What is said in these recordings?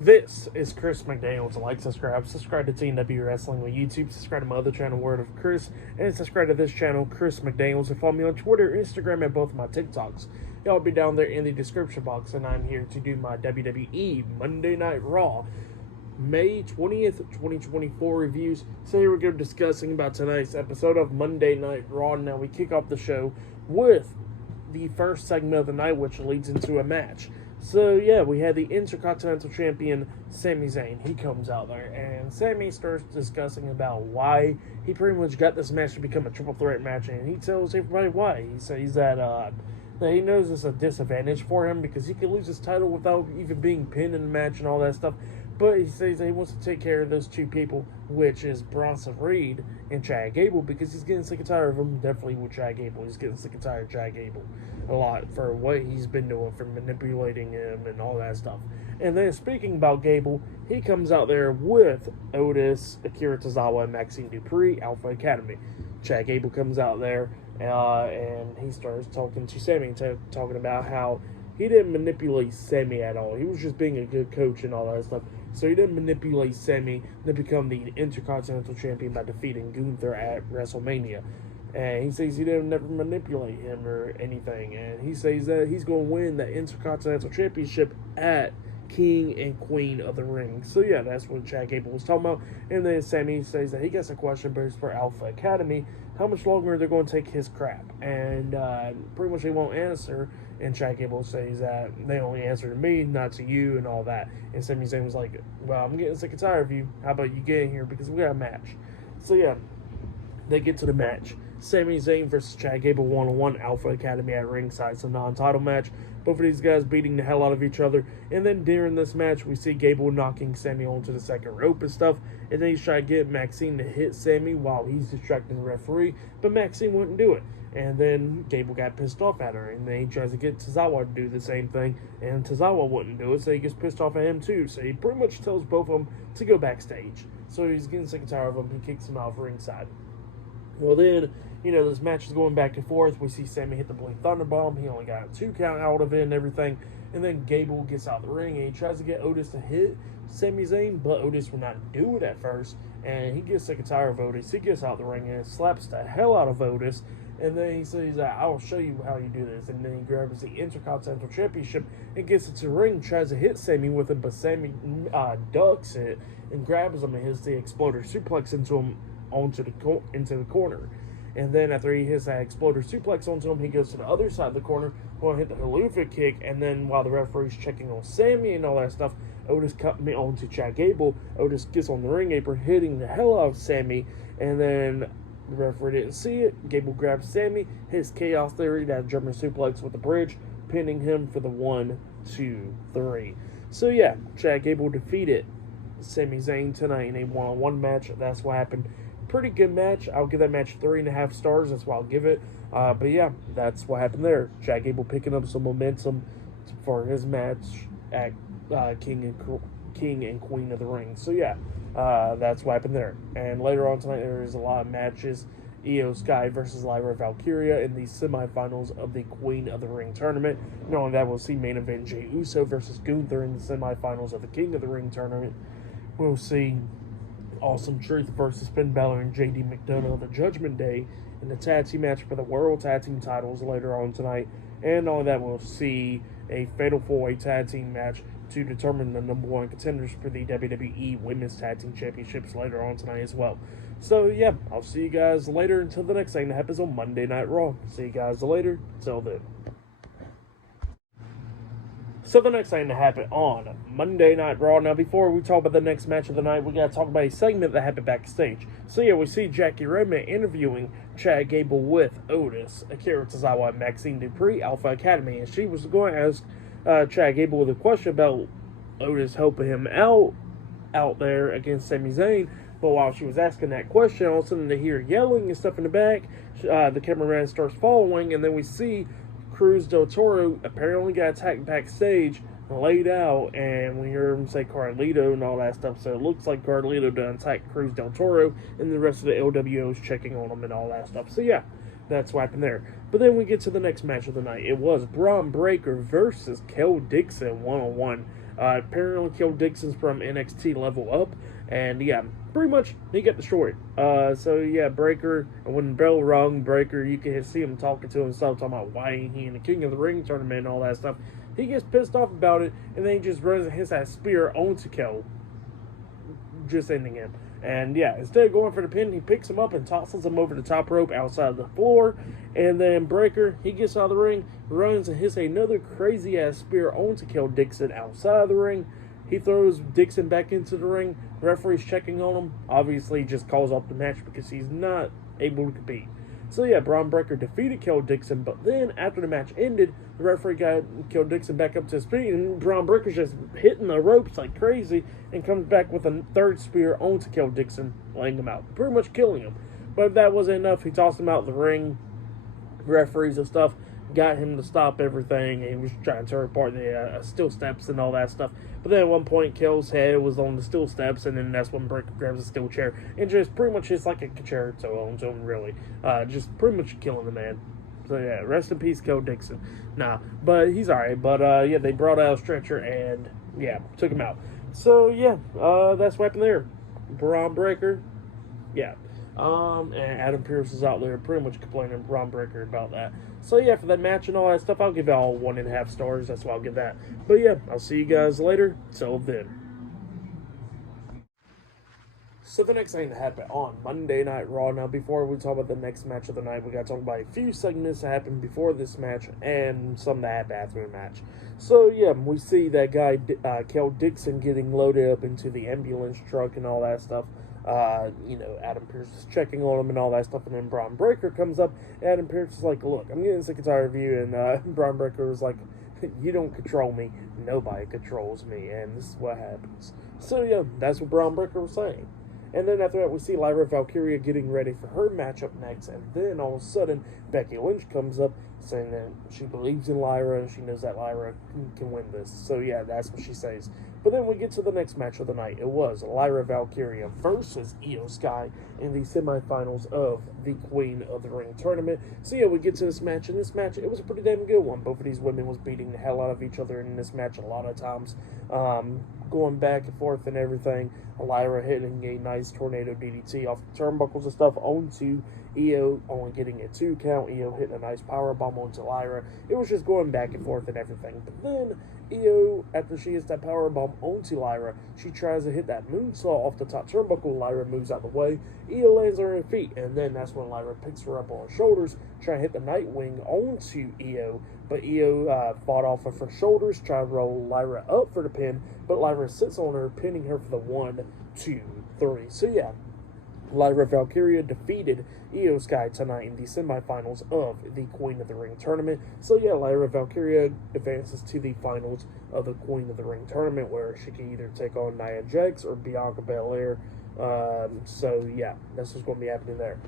This is Chris McDaniels. Like, subscribe to TNW Wrestling on YouTube, subscribe to my other channel, Word of Chris, and subscribe to this channel, Chris McDaniels, and follow me on Twitter, Instagram, and both of my TikToks. Y'all be down there in the description box, and I'm here to do my WWE Monday Night Raw May 20th, 2024 reviews. So here we go discussing about tonight's episode of Monday Night Raw. Now we kick off the show with the first segment of the night, which leads into a match. So yeah, we had the Intercontinental Champion Sami Zayn. He comes out there, and Sami starts discussing about why he pretty much got this match to become a triple threat match, and he tells everybody why. He says that he knows it's a disadvantage for him because he could lose his title without even being pinned in the match and all that stuff. But he says that he wants to take care of those two people, which is Bronson Reed and Chad Gable, because he's getting sick and tired of them. Definitely with Chad Gable. He's getting sick and tired of Chad Gable a lot for what he's been doing, for manipulating him and all that stuff. And then speaking about Gable, he comes out there with Otis, Akira Tozawa, and Maxine Dupree, Alpha Academy. Chad Gable comes out there and he starts talking to Sami, talking about how he didn't manipulate Sami at all. He was just being a good coach and all that stuff. So he didn't manipulate Sami to become the Intercontinental Champion by defeating Gunther at WrestleMania. And he says he didn't never manipulate him or anything. And he says that he's going to win the Intercontinental Championship at King and Queen of the Ring. So yeah, that's what Chad Gable was talking about. And then Sami says that he gets a question, but it's for Alpha Academy. How much longer are they going to take his crap? And pretty much they won't answer. And Chad Gable says that they only answer to me, not to you, and all that. And Sami Zayn was like, well, I'm getting sick and tired of you. How about you get in here because we got a match? So yeah, they get to the match. Sami Zayn versus Chad Gable 1-on-1, Alpha Academy at ringside. It's a non-title match. Both of these guys beating the hell out of each other. And then during this match, we see Gable knocking Sami onto the second rope and stuff. And then he's trying to get Maxine to hit Sami while he's distracting the referee. But Maxine wouldn't do it. And then Gable got pissed off at her. And then he tries to get Tozawa to do the same thing. And Tozawa wouldn't do it, so he gets pissed off at him too. So he pretty much tells both of them to go backstage. So he's getting sick and tired of them. He kicks him out of ringside. Well then, this match is going back and forth. We see Sami hit the Blade Thunderbomb. He only got a 2 count out of it and everything. And then Gable gets out the ring and he tries to get Otis to hit Sami Zayn, but Otis will not do it at first. And he gets sick and tired of Otis. He gets out the ring and slaps the hell out of Otis. And then he says, I will show you how you do this. And then he grabs the Intercontinental Championship and gets it to the ring, tries to hit Sami with it, but Sami ducks it and grabs him and hits the Exploder Suplex into him into the corner. And then after he hits that Exploder Suplex onto him, he goes to the other side of the corner, going to hit the Haluva kick. And then while the referee's checking on Sami and all that stuff, Otis cut me onto Chad Gable. Otis gets on the ring apron, hitting the hell out of Sami. And then the referee didn't see it. Gable grabs Sami, hits Chaos Theory, that German suplex with the bridge, pinning him for the 1, 2, 3. So yeah, Chad Gable defeated Sami Zayn tonight in a 1-on-1 match. That's what happened. Pretty good match. I'll give that match 3.5 stars. That's what I'll give it. But yeah, that's what happened there. Chad Gable picking up some momentum for his match at King and Queen of the Ring. So yeah, that's what happened there. And later on tonight, there is a lot of matches. Io Sky versus Lyra Valkyria in the semifinals of the Queen of the Ring tournament. Not only that, we'll see main event Jey Uso versus Gunther in the semifinals of the King of the Ring tournament. We'll see Awesome Truth versus Finn Balor and JD McDonough, the Judgment Day, in the tag team match for the World Tag Team titles later on tonight. And on that, we'll see a Fatal 4-Way Tag Team match to determine the number 1 contenders for the WWE Women's Tag Team Championships later on tonight as well. So yeah, I'll see you guys later until the next thing that happens on Monday Night Raw. See you guys later. Till then. So the next thing to happen on Monday Night Raw. Now, before we talk about the next match of the night, we got to talk about a segment that happened backstage. So yeah, we see Jackie Redmond interviewing Chad Gable with Otis, Akira Tozawa, and Maxine Dupree, Alpha Academy. And she was going to ask Chad Gable with a question about Otis helping him out there against Sami Zayn. But while she was asking that question, all of a sudden they hear yelling and stuff in the back. The cameraman starts following, and then we see Cruz del Toro apparently got attacked backstage, laid out, and we hear him say Carlito and all that stuff. So it looks like Carlito done attacked Cruz del Toro, and the rest of the LWO's checking on him and all that stuff. So yeah, that's what happened there. But then we get to the next match of the night. It was Braun Breaker versus Kel Dixon 1-on-1. Apparently, killed Dixon's from NXT Level Up, and yeah, pretty much he got destroyed. So yeah, Breaker, and when the bell rung, Breaker, you can see him talking to himself, talking about why ain't he in the King of the Ring tournament and all that stuff. He gets pissed off about it, and then he just runs and hits that spear onto Kel, just ending him. And yeah, instead of going for the pin, he picks him up and tosses him over the top rope outside of the floor. And then Breaker, he gets out of the ring, runs and hits another crazy ass spear onto Kel Dixon outside of the ring. He throws Dixon back into the ring. The referee's checking on him. Obviously, just calls off the match because he's not able to compete. So yeah, Braun Breaker defeated Kel Dixon, but then after the match ended, the referee got Kel Dixon back up to his feet, and Braun Breaker's just hitting the ropes like crazy, and comes back with a third spear onto Kel Dixon, laying him out, pretty much killing him. But if that wasn't enough, he tossed him out of the ring. Referees and stuff got him to stop everything, and he was trying to tear apart the steel steps and all that stuff. But then at one point, Kel's head was on the steel steps, and then that's when Breaker grabs a steel chair and just pretty much hits like a concerto onto him, really. Just pretty much killing the man. So yeah, rest in peace, Kel Dixon. Nah, but he's alright. But yeah, they brought out a stretcher and yeah, took him out. So yeah, that's what happened there. Braun Breaker, yeah. And Adam Pearce is out there pretty much complaining to Braun Breaker about that. So yeah, for that match and all that stuff, I'll give it all 1.5 stars. That's why I'll give that. But yeah, I'll see you guys later. Till then. So the next thing that happened on Monday Night Raw. Now, before we talk about the next match of the night, we got to talk about a few segments that happened before this match and some that happened after the match. So yeah, we see that guy Kel Dixon getting loaded up into the ambulance truck and all that stuff. Adam Pearce is checking on him and all that stuff, and then Braun Breaker comes up. Adam Pearce is like, look, I'm getting sick and tired of you, and Braun Breaker was like, you don't control me, nobody controls me, and this is what happens. So yeah, that's what Braun Breaker was saying. And then after that, we see Lyra Valkyria getting ready for her matchup next, and then all of a sudden, Becky Lynch comes up saying that she believes in Lyra, and she knows that Lyra can win this. So yeah, that's what she says. But then we get to the next match of the night. It was Lyra Valkyria versus Io Sky in the semifinals of the Queen of the Ring tournament. So yeah, we get to this match, and this match, it was a pretty damn good one. Both of these women was beating the hell out of each other in this match a lot of times, going back and forth and everything. Lyra hitting a nice tornado DDT off the turnbuckles and stuff onto Io, only getting a 2 count. Io hitting a nice powerbomb onto Lyra. It was just going back and forth and everything. But then Io, after she hits that powerbomb onto Lyra, she tries to hit that moonsault off the top turnbuckle. Lyra moves out of the way. Io lands on her feet, and then that's when Lyra picks her up on her shoulders, trying to hit the Nightwing onto Io. But Io fought off of her shoulders, tried to roll Lyra up for the pin, but Lyra sits on her, pinning her for the 1, 2, 3. So yeah, Lyra Valkyria defeated Io Sky tonight in the semifinals of the Queen of the Ring tournament. So yeah, Lyra Valkyria advances to the finals of the Queen of the Ring tournament, where she can either take on Nia Jax or Bianca Belair. So yeah, that's what's going to be happening there.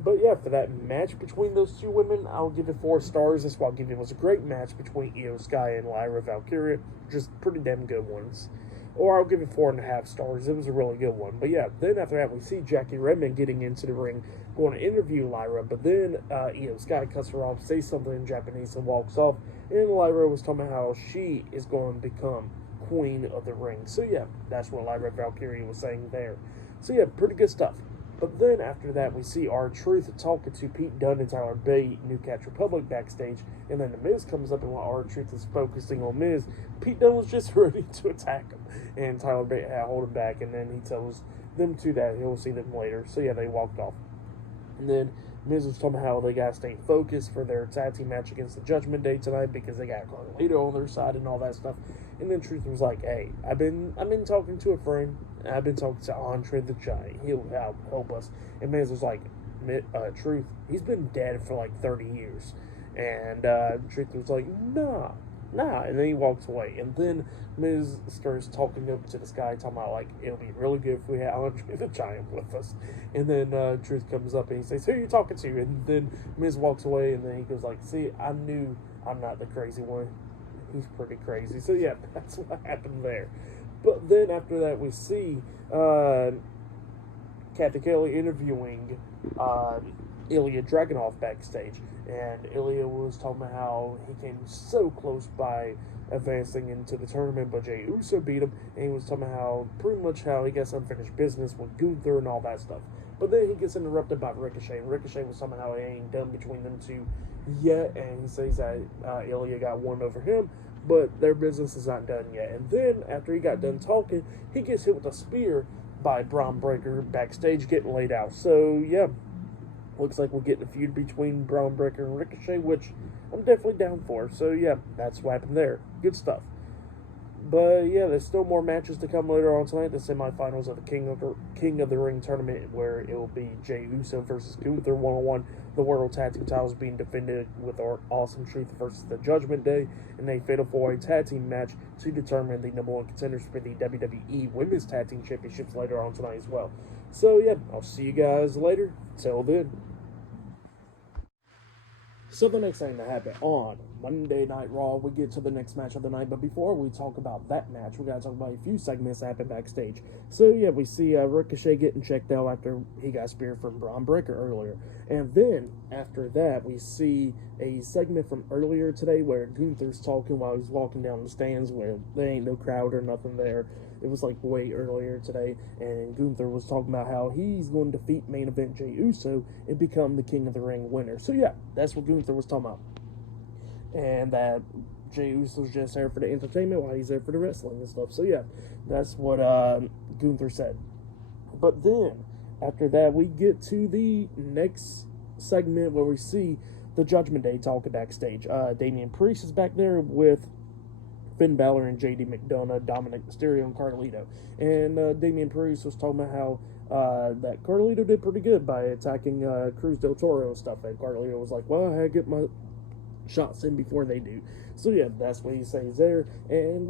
But yeah, for that match between those two women, I'll give it 4 stars. That's what I'll give it. It was a great match between Io Sky and Lyra Valkyria. Just pretty damn good ones. Or I'll give it 4.5 stars. It was a really good one. But yeah, then after that, we see Jackie Redmond getting into the ring, going to interview Lyra. But then Io Sky cuts her off, says something in Japanese, and walks off. And Lyra was talking about how she is going to become Queen of the Ring. So yeah, that's what Lyra Valkyria was saying there. So yeah, pretty good stuff. But then after that, we see R-Truth talking to Pete Dunne and Tyler Bate, New Catch Republic, backstage. And then The Miz comes up, and while R-Truth is focusing on Miz, Pete Dunne was just ready to attack him. And Tyler Bate had to hold him back, and then he tells them two that he'll see them later. So yeah, they walked off. And then Miz was talking about how they got to stay focused for their tag team match against the Judgment Day tonight because they got Carlito on their side and all that stuff. And then Truth was like, hey, I've been talking to a friend. I've been talking to Andre the Giant. He'll help us. And Miz was like, Truth, he's been dead for like 30 years. And Truth was like, nah. And then he walks away. And then Miz starts talking up to this guy, talking about like, it'll be really good if we had Andre the Giant with us. And then Truth comes up and he says, who are you talking to? And then Miz walks away, and then he goes like, see, I knew I'm not the crazy one. He's pretty crazy. So yeah, that's what happened there. But then after that, we see Kathy Kelly interviewing Ilya Dragunov backstage, and Ilya was talking about how he came so close by advancing into the tournament, but Jey Uso beat him, and he was talking about how pretty much how he gets unfinished business with Gunther and all that stuff. But then he gets interrupted by Ricochet, and Ricochet was talking about how it ain't done between them two yet, and he says that Ilya got one over him, but their business is not done yet. And then, after he got done talking, he gets hit with a spear by Braun Breaker backstage, getting laid out. So, yeah, looks like we're getting a feud between Braun Breaker and Ricochet, which I'm definitely down for. So, yeah, that's what happened there. Good stuff. But yeah, there's still more matches to come later on tonight. The semifinals of the King of the Ring tournament, where it will be Jey Uso versus Gunther 1-on-1. The World Tag Team titles being defended with our Awesome Truth versus the Judgment Day, in a fatal 4-way tag team match to determine the number one contenders for the WWE Women's Tag Team Championships later on tonight as well. So yeah, I'll see you guys later. Till then. So the next thing that happened on Monday Night Raw, we get to the next match of the night. But before we talk about that match, we gotta talk about a few segments that happened backstage. So yeah, we see Ricochet getting checked out after he got speared from Braun Breaker earlier. And then, after that, we see a segment from earlier today where Gunther's talking while he's walking down the stands where there ain't no crowd or nothing there. It was like way earlier today, and Gunther was talking about how he's going to defeat main event Jey Uso and become the King of the Ring winner. So yeah, that's what Gunther was talking about. And that Jey Uso's just there for the entertainment while he's there for the wrestling and stuff. So yeah, that's what Gunther said. But then, after that, we get to the next segment where we see the Judgment Day talking backstage. Damian Priest is back there with Finn Balor and JD McDonough, Dominic Mysterio, and Carlito. And Damian Priest was talking about how that Carlito did pretty good by attacking Cruz del Toro and stuff. And Carlito was like, well, I had to get my shots in before they do. So yeah, that's what he says there. And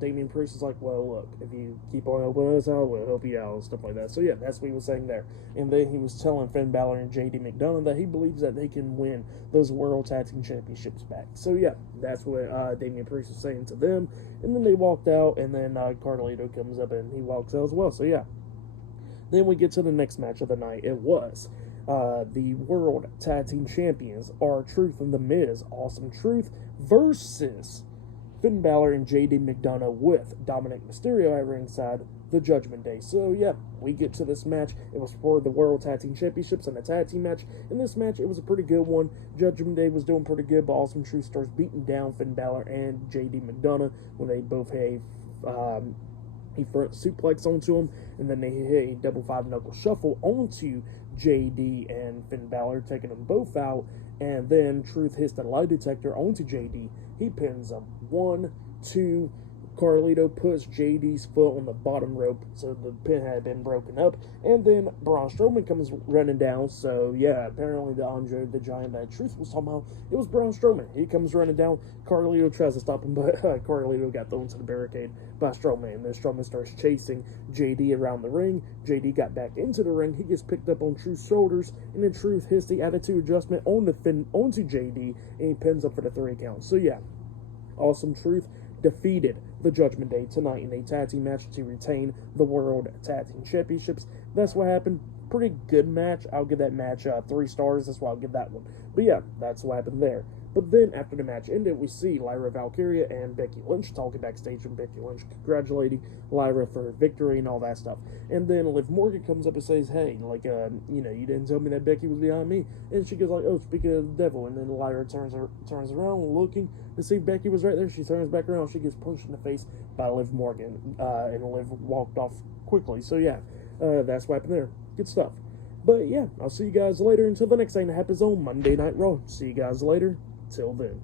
Damian Priest is like, well, look, if you keep on helping us out, we'll help you out and stuff like that. So yeah, that's what he was saying there. And then he was telling Finn Balor and JD McDonough that he believes that they can win those World Tag Team Championships back. So yeah, that's what Damian Priest was saying to them. And then they walked out, and then Carlito comes up and he walks out as well. So yeah. Then we get to the next match of the night. It was the World Tag Team Champions, R-Truth and The Miz, Awesome Truth, versus Finn Balor and JD McDonough with Dominic Mysterio at ringside, the Judgment Day. So yeah, we get to this match. It was for the World Tag Team Championships and a tag team match. In this match, it was a pretty good one. Judgment Day was doing pretty good, but Awesome Truth starts beating down Finn Balor and JD McDonough when they both have he front suplex onto him, and then they hit a double 5-knuckle shuffle onto JD and Finn Balor, taking them both out. And then Truth hits the lie detector onto JD. He pins him. 1, 2. Carlito puts JD's foot on the bottom rope, so the pin had been broken up. And then Braun Strowman comes running down. So yeah, apparently the Andre the Giant that Truth was talking about, it was Braun Strowman. He comes running down. Carlito tries to stop him, but Carlito got thrown to the barricade by Strowman. And then Strowman starts chasing JD around the ring. JD got back into the ring. He gets picked up on Truth's shoulders, and then Truth hits the attitude adjustment onto JD, and he pins up for the 3 count. So yeah, Awesome Truth defeated the Judgment Day tonight in a tag team match to retain the World Tag Team Championships. That's what happened. Pretty good match. I'll give that match 3 stars. That's why I'll give that one. But yeah, that's what happened there. But then, after the match ended, we see Lyra Valkyria and Becky Lynch talking backstage, and Becky Lynch congratulating Lyra for her victory and all that stuff. And then Liv Morgan comes up and says, hey, you didn't tell me that Becky was behind me. And she goes like, oh, speaking of the devil. And then Lyra turns around looking to see Becky was right there. She turns back around. She gets punched in the face by Liv Morgan. And Liv walked off quickly. So yeah, that's what happened there. Good stuff. But yeah, I'll see you guys later until the next thing that happens on Monday Night Raw. See you guys later. Till then.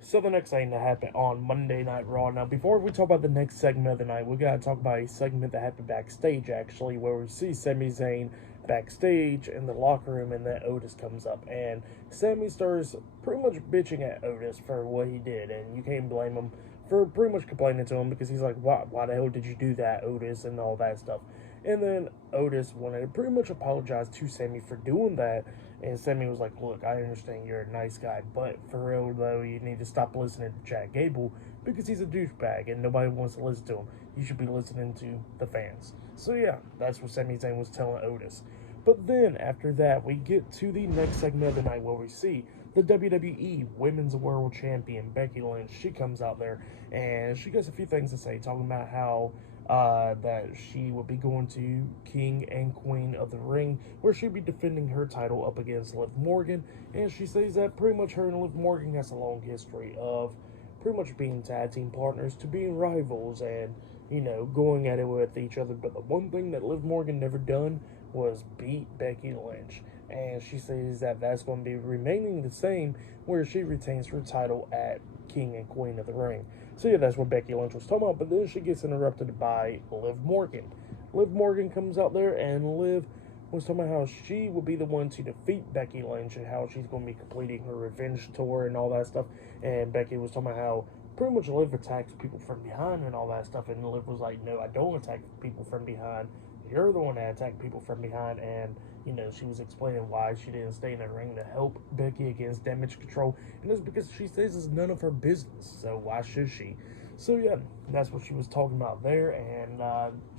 So the next thing that happened on Monday Night Raw. Now, before we talk about the next segment of the night, we gotta talk about a segment that happened backstage, actually, where we see Sami Zayn backstage in the locker room, and then Otis comes up, and Sami starts pretty much bitching at Otis for what he did, and you can't blame him for pretty much complaining to him, because he's like, why the hell did you do that, Otis, and all that stuff. And then Otis wanted to pretty much apologize to Sami for doing that. And Sami was like, look, I understand you're a nice guy, but for real, though, you need to stop listening to Chad Gable because he's a douchebag and nobody wants to listen to him. You should be listening to the fans. So, yeah, that's what Sami Zayn was telling Otis. But then after that, we get to the next segment of the night where we see the WWE Women's World Champion Becky Lynch. She comes out there and she has a few things to say, talking about how that she will be going to King and Queen of the Ring, where she'll be defending her title up against Liv Morgan. And she says that pretty much her and Liv Morgan has a long history of pretty much being tag team partners to being rivals and, you know, going at it with each other. But the one thing that Liv Morgan never done was beat Becky Lynch. And she says that that's going to be remaining the same, where she retains her title at King and Queen of the Ring. So yeah, that's what Becky Lynch was talking about. But then she gets interrupted by Liv Morgan. Liv Morgan comes out there, and Liv was talking about how she will be the one to defeat Becky Lynch and how she's going to be completing her revenge tour and all that stuff. And Becky was talking about how pretty much Liv attacks people from behind and all that stuff. And Liv was like, no, I don't attack people from behind. You're the one that attacked people from behind. And, you know, she was explaining why she didn't stay in the ring to help Becky against Damage Control. And it's because she says it's none of her business. So why should she? So, yeah, that's what she was talking about there. And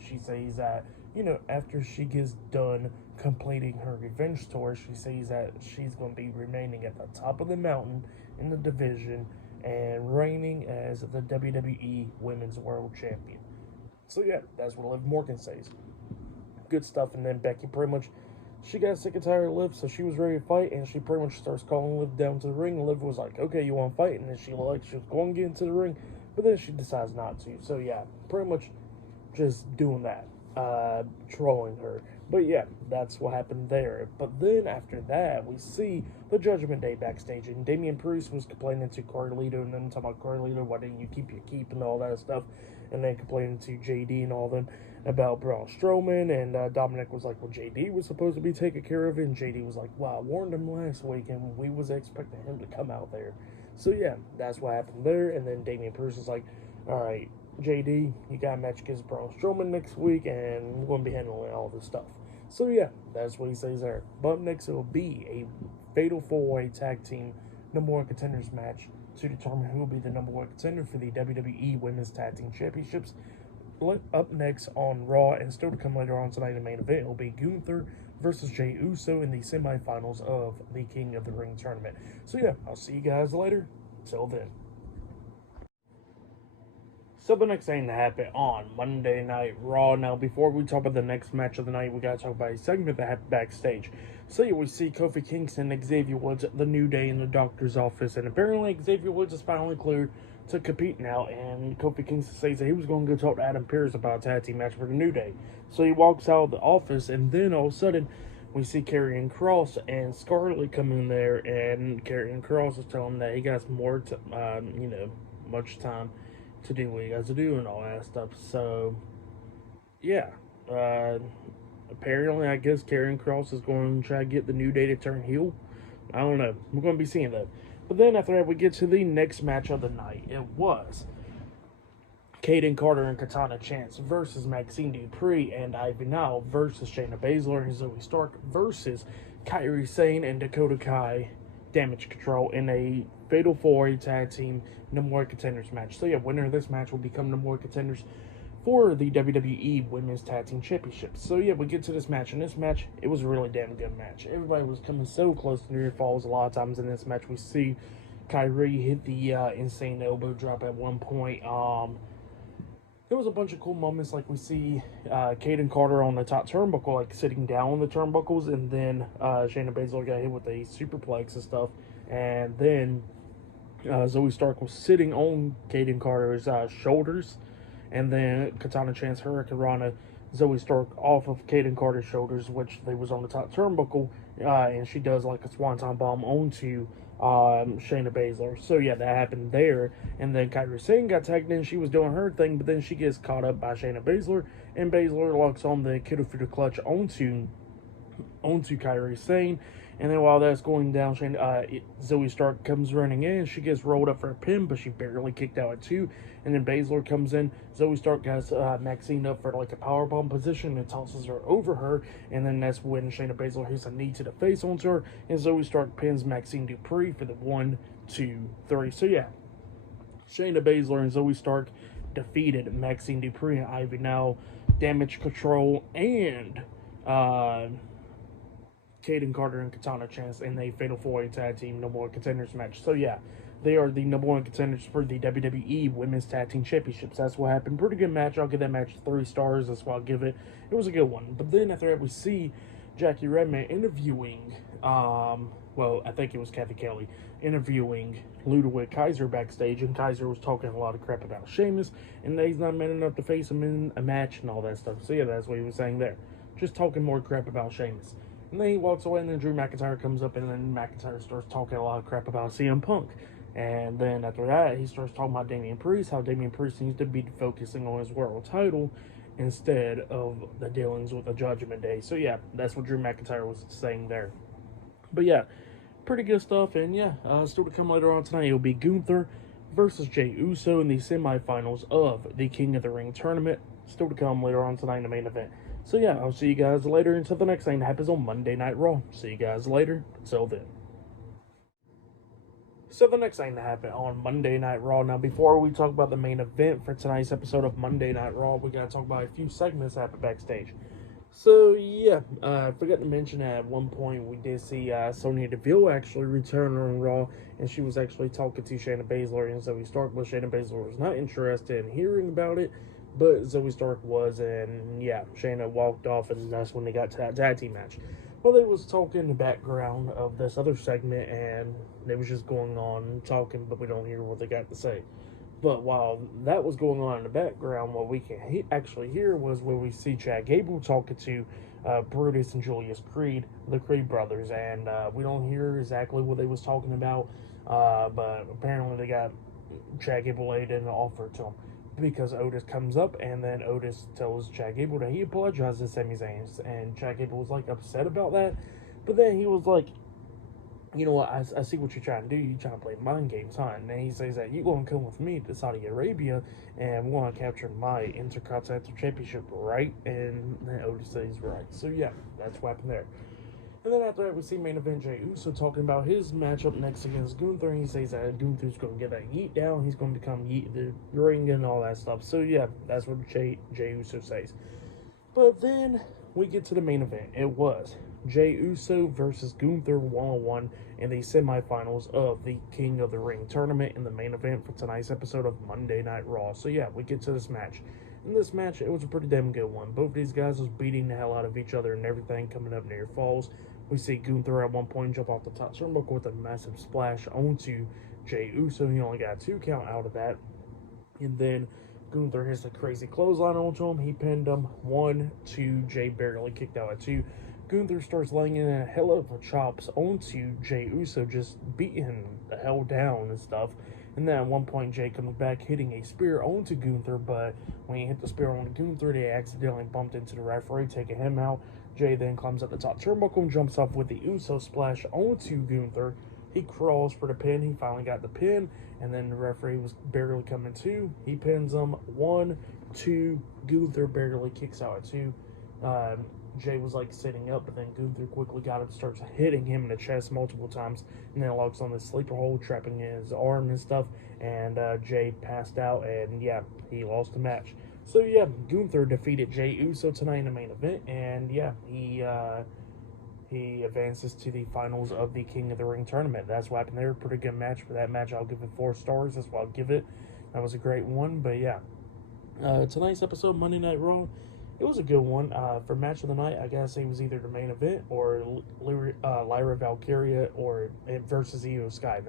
she says that, you know, after she gets done completing her revenge tour, she says that she's going to be remaining at the top of the mountain in the division and reigning as the WWE Women's World Champion. So, yeah, that's what Liv Morgan says. Good stuff. And then Becky pretty much, she got sick and tired of Liv, so she was ready to fight, and she pretty much starts calling Liv down to the ring. Liv was like, okay, you want to fight? And then she was going to get into the ring, but then she decides not to. So yeah, pretty much just doing that, trolling her. But yeah, that's what happened there. But then after that, we see the Judgment Day backstage, and Damian Priest was complaining to Carlito, and then talking about Carlito, why didn't you keep your keep and all that stuff, and then complaining to JD and all them about Braun Strowman, and Dominic was like, well, JD was supposed to be taken care of, and JD was like, well, I warned him last week, and we was expecting him to come out there. So yeah, that's what happened there. And then Damian Priest is like, all right, JD, you got a match against Braun Strowman next week, and we're going to be handling all this stuff. So yeah, that's what he says there. But next, it will be a fatal four-way tag team number one contenders match to determine who will be the number one contender for the WWE Women's Tag Team Championships. Up next on Raw, and still to come later on tonight in the main event, it will be Gunther versus Jey Uso in the semifinals of the King of the Ring tournament. So yeah, I'll see you guys later. Till then. So the next thing to happen on Monday Night Raw. Now, before we talk about the next match of the night, we gotta talk about a segment that happened backstage. So yeah, we see Kofi Kingston, Xavier Woods, The New Day in the doctor's office, and apparently Xavier Woods is finally cleared to compete now, and Kofi Kingston says that he was going to go talk to Adam Pearce about a tag team match for the New Day. So he walks out of the office, and then all of a sudden, we see Karrion Kross and Scarlett come in there, and Karrion Kross is telling him that he got more, much time to do what he has to do and all that stuff. So, yeah, apparently, I guess Karrion Kross is going to try to get the New Day to turn heel. I don't know. We're going to be seeing that. But then after that, we get to the next match of the night. It was Kaden Carter and Katana Chance versus Maxine Dupree and Ivy Nile versus Shayna Baszler and Zoe Stark versus Kairi Sane and Dakota Kai Damage Control in a fatal four-way tag team number one contenders match. So yeah, winner of this match will become number one contenders for the WWE Women's Tag Team Championships. So yeah, we get to this match, and this match, it was a really damn good match. Everybody was coming so close to near falls. A lot of times in this match, we see Kyrie hit the insane elbow drop at one point. There was a bunch of cool moments, like we see Kaden Carter on the top turnbuckle, like sitting down on the turnbuckles, and then Shayna Baszler got hit with a superplex and stuff, and then Zoe Stark was sitting on Kaden Carter's shoulders, and then Katana Chance Hurricane Rana Zoe Stark off of Kaden Carter's shoulders, which they was on the top turnbuckle, and she does like a swanton bomb onto Shayna Baszler. So yeah, that happened there. And then Kairi Sane got tagged in. She was doing her thing, but then she gets caught up by Shayna Baszler, and Baszler locks on the Kiddo Fuda clutch onto Kairi Sane. And then while that's going down, Zoe Stark comes running in. She gets rolled up for a pin, but she barely kicked out at two. And then Baszler comes in. Zoe Stark has Maxine up for like a powerbomb position and tosses her over her. And then that's when Shayna Baszler hits a knee to the face onto her. And Zoe Stark pins Maxine Dupree for the 1, 2, 3. So yeah, Shayna Baszler and Zoe Stark defeated Maxine Dupree and Ivy Nile, Damage Control, and Kaden Carter and Katana Chance in a Fatal 4-Way Tag Team number one contenders match. So yeah, they are the number one contenders for the WWE Women's Tag Team Championships. That's what happened. Pretty good match. I'll give that match 3 stars. That's what I'll give it. It was a good one. But then after that, we see Jackie Redman interviewing, well, I think it was Kathy Kelly, interviewing Ludwig Kaiser backstage, and Kaiser was talking a lot of crap about Sheamus, and that he's not man enough to face him in a match and all that stuff. So yeah, that's what he was saying there. Just talking more crap about Sheamus. And then he walks away, and then Drew McIntyre comes up, and then McIntyre starts talking a lot of crap about CM Punk. And then after that, he starts talking about Damian Priest, how Damian Priest needs to be focusing on his world title instead of the dealings with the Judgment Day. So yeah, that's what Drew McIntyre was saying there. But yeah, pretty good stuff. And yeah, still to come later on tonight, it'll be Gunther versus Jey Uso in the semifinals of the King of the Ring tournament. Still to come later on tonight in the main event. So yeah, I'll see you guys later until the next thing that happens on Monday Night Raw. See you guys later. Until then. So the next thing to happen on Monday Night Raw. Now, before we talk about the main event for tonight's episode of Monday Night Raw, we got to talk about a few segments that happened backstage. So, yeah, I forgot to mention that at one point we did see Sonya Deville actually return on Raw, and she was actually talking to Shayna Baszler and Zoe Stark, but Shayna Baszler was not interested in hearing about it, but Zoe Stark was, and yeah, Shayna walked off, and that's when they got to that tag team match. Well, they was talking in the background of this other segment, and they was just going on talking, but we don't hear what they got to say. But while that was going on in the background, what we can actually hear was where we see Chad Gable talking to Brutus and Julius Creed, the Creed brothers, and we don't hear exactly what they was talking about, but apparently they got Chad Gable laid in an offer to him. Because Otis comes up, and then Otis tells Chad Gable that he apologized to Sami Zayn, and Chad Gable was like upset about that, but then he was like, you know what, I see what you're trying to do, you're trying to play mind games, huh? And then he says that you're going to come with me to Saudi Arabia, and we're going to capture my Intercontinental Championship, right? And then Otis says right. So yeah, that's what happened there. And then after that, we see main event Jey Uso talking about his matchup next against Gunther. And he says that Gunther's going to get that yeet down. He's going to become yeet the ring and all that stuff. So yeah, that's what Jey Uso says. But then we get to the main event. It was Jey Uso versus Gunther one-on-one in the semifinals of the King of the Ring tournament in the main event for tonight's episode of Monday Night Raw. So yeah, we get to this match. In this match, it was a pretty damn good one. Both these guys was beating the hell out of each other and everything, coming up near falls. We see Gunther at one point jump off the top turnbuckle with a massive splash onto Jey Uso. He only got a 2 count out of that. And then Gunther hits a crazy clothesline onto him. He pinned him. 1, 2. Jey barely kicked out at 2. Gunther starts laying in a hell of a chops onto Jey Uso, just beating the hell down and stuff. And then at one point, Jey comes back, hitting a spear onto Gunther, but when he hit the spear onto Gunther, they accidentally bumped into the referee, taking him out. Jey then climbs up the top turnbuckle and jumps off with the Uso splash onto Gunther. He crawls for the pin. He finally got the pin, and then the referee was barely coming to. He pins him. 1, 2. Gunther barely kicks out at 2. Jey was like sitting up, but then Gunther quickly got him, starts hitting him in the chest multiple times, and then locks on the sleeper hold, trapping his arm and stuff, and Jey passed out, and yeah, he lost the match. So yeah, Gunther defeated Jey Uso tonight in the main event, and yeah, he advances to the finals of the King of the Ring tournament. That's what happened there. Pretty good match. For that match, I'll give it 4 stars. That's what I'll give it. That was a great one, but yeah. Tonight's episode, Monday Night Raw, it was a good one. For match of the night, I gotta say it was either the main event or Lyra Valkyria versus Io Sky.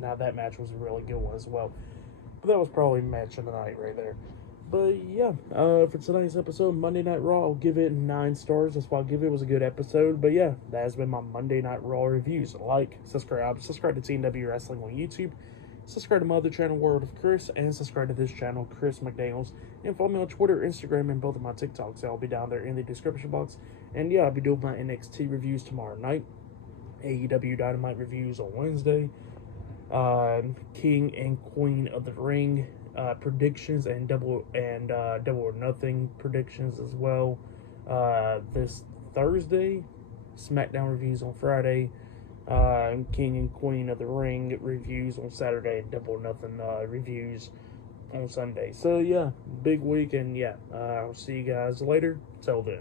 Now that match was a really good one as well. But that was probably match of the night right there. But yeah, for tonight's episode, Monday Night Raw, I'll give it 9 stars. That's what I'll give it. It was a good episode. But yeah, that has been my Monday Night Raw reviews. Like, subscribe to TNW Wrestling on YouTube. Subscribe to my other channel, World of Chris, and subscribe to this channel, Chris McDaniels. And follow me on Twitter, Instagram, and both of my TikToks. I'll be down there in the description box. And yeah, I'll be doing my NXT reviews tomorrow night. AEW Dynamite reviews on Wednesday. King and Queen of the Ring predictions and double or nothing predictions as well. This Thursday, SmackDown reviews on Friday. King and Queen of the Ring reviews on Saturday, and Double or Nothing reviews on Sunday. So yeah, big week, and yeah, I'll see you guys later. Till then.